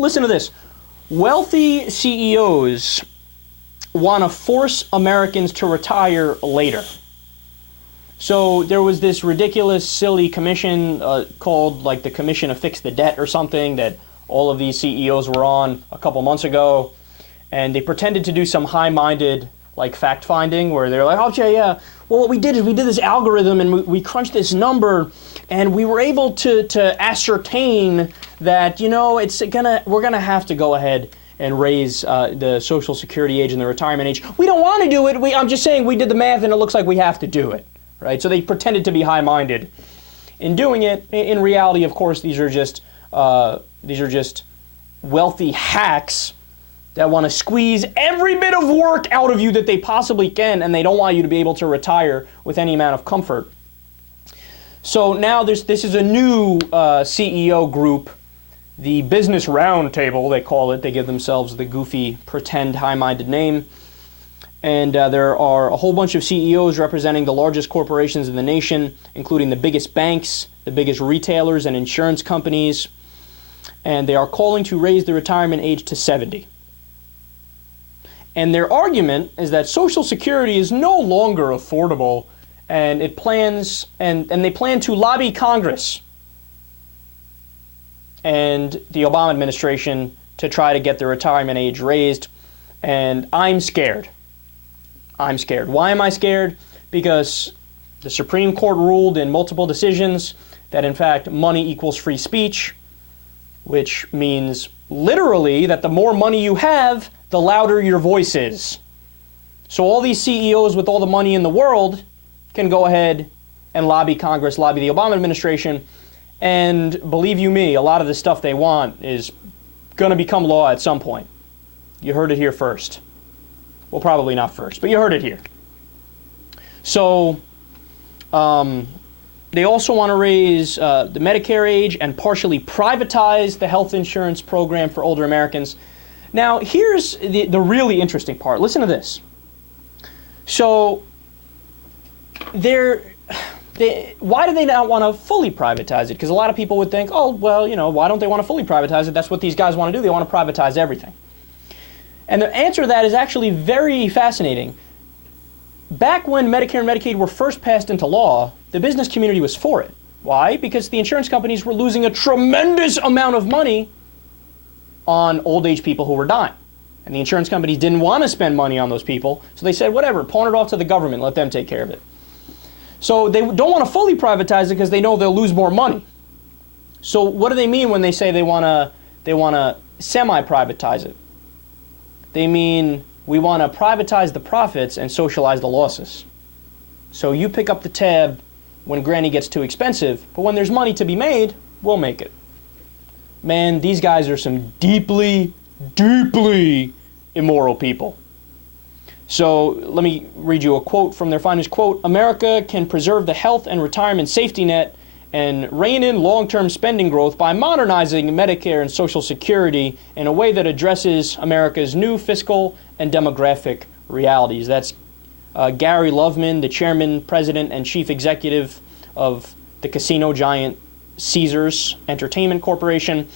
Listen to this. Wealthy CEOs want to force Americans to retire later. So there was this ridiculous, silly commission called like the Commission to Fix the Debt or something that all of these CEOs were on a couple months ago. And they pretended to do some high-minded like fact-finding where they're like, okay, yeah, well, what we did is we did this algorithm and we crunched this number and we were able to ascertain that, you know, we're gonna have to go ahead and raise the Social Security age and the retirement age. We don't want to do it. I'm just saying we did the math and it looks like we have to do it, right? So they pretended to be high-minded in doing it. In reality, of course, these are just wealthy hacks that want to squeeze every bit of work out of you that they possibly can, and they don't want you to be able to retire with any amount of comfort. So now this is a new CEO group, the Business Roundtable, they call it. They give themselves the goofy, pretend, high-minded name. And there are a whole bunch of CEOs representing the largest corporations in the nation, including the biggest banks, the biggest retailers and insurance companies. And they are calling to raise the retirement age to 70. And their argument is that Social Security is no longer affordable, and they plan to lobby Congress and the Obama administration to try to get the retirement age raised. And I'm scared. I'm scared. Why am I scared? Because the Supreme Court ruled in multiple decisions that, in fact, money equals free speech, which means literally that the more money you have, the louder your voice is. So all these CEOs with all the money in the world can go ahead and lobby Congress, lobby the Obama administration, and believe you me, a lot of the stuff they want is going to become law at some point. You heard it here first. Well, probably not first, but you heard it here. So they also want to raise the Medicare age and partially privatize the health insurance program for older Americans. Now, here's the really interesting part. Listen to this. So, why do they not want to fully privatize it? Because a lot of people would think, oh, well, you know, why don't they want to fully privatize it? That's what these guys want to do. They want to privatize everything. And the answer to that is actually very fascinating. Back when Medicare and Medicaid were first passed into law, the business community was for it. Why? Because the insurance companies were losing a tremendous amount of money on old age people who were dying. And the insurance companies didn't want to spend money on those people, so they said, whatever, pawn it off to the government, let them take care of it. So they don't want to fully privatize it because they know they'll lose more money. So what do they mean when they say they want to semi-privatize it? They mean we want to privatize the profits and socialize the losses. So you pick up the tab when Granny gets too expensive, but when there's money to be made, we'll make it. Man, these guys are some deeply, deeply immoral people. So let me read you a quote from their finest quote. America can preserve the health and retirement safety net and rein in long-term spending growth by modernizing Medicare and Social Security in a way that addresses America's new fiscal and demographic realities. That's Gary Loveman, the chairman, president, and chief executive of the casino giant Caesars Entertainment Corporation.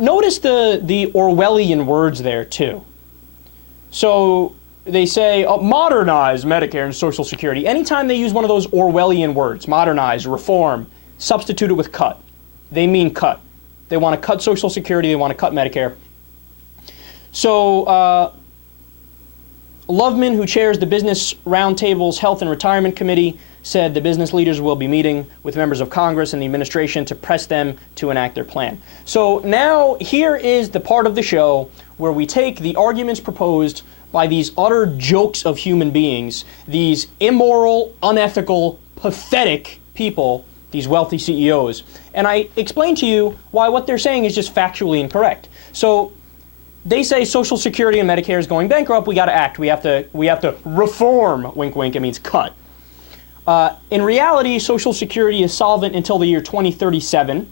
Notice the Orwellian words there, too. So they say, modernize Medicare and Social Security. Anytime they use one of those Orwellian words, modernize, reform, substitute it with cut. They mean cut. They want to cut Social Security. They want to cut Medicare. So Loveman, who chairs the Business Roundtable's Health and Retirement Committee, said the business leaders will be meeting with members of Congress and the administration to press them to enact their plan. So now here is the part of the show where we take the arguments proposed by these utter jokes of human beings, these immoral, unethical, pathetic people, these wealthy CEOs, and I explain to you why what they're saying is just factually incorrect. So they say Social Security and Medicare is going bankrupt. We got to act. We have to reform. Wink, wink. It means cut. In reality, Social Security is solvent until the year 2037,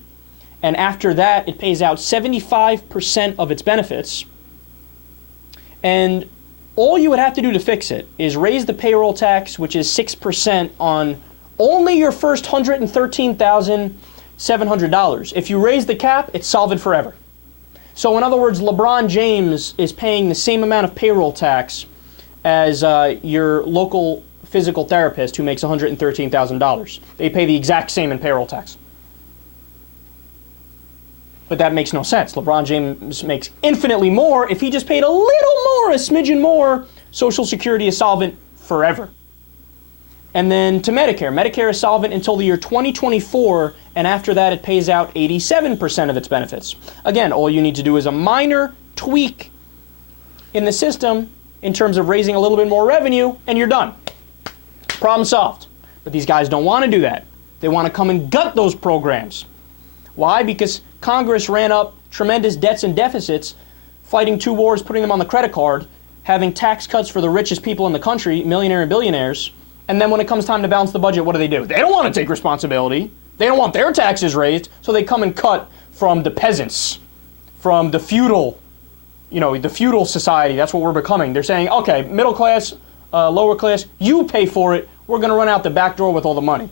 and after that, it pays out 75% of its benefits. And all you would have to do to fix it is raise the payroll tax, which is 6% on only your first $113,700. If you raise the cap, it's solvent forever. So in other words, LeBron James is paying the same amount of payroll tax as your local physical therapist who makes $113,000. They pay the exact same in payroll tax. But that makes no sense. LeBron James makes infinitely more. If he just paid a little more, a smidgen more, Social Security is solvent forever. And then to Medicare. Medicare is solvent until the year 2024, and after that it pays out 87% of its benefits. Again, all you need to do is a minor tweak in the system in terms of raising a little bit more revenue, and you're done. Problem solved. But these guys don't want to do that. They want to come and gut those programs. Why? Because Congress ran up tremendous debts and deficits, fighting 2 wars, putting them on the credit card, having tax cuts for the richest people in the country, millionaire and billionaires, and then when it comes time to balance the budget, what do? They don't want to take responsibility. They don't want their taxes raised, so they come and cut from the peasants, from the feudal, the feudal society. That's what we're becoming. They're saying, okay, middle class, lower class, you pay for it. We're going to run out the back door with all the money.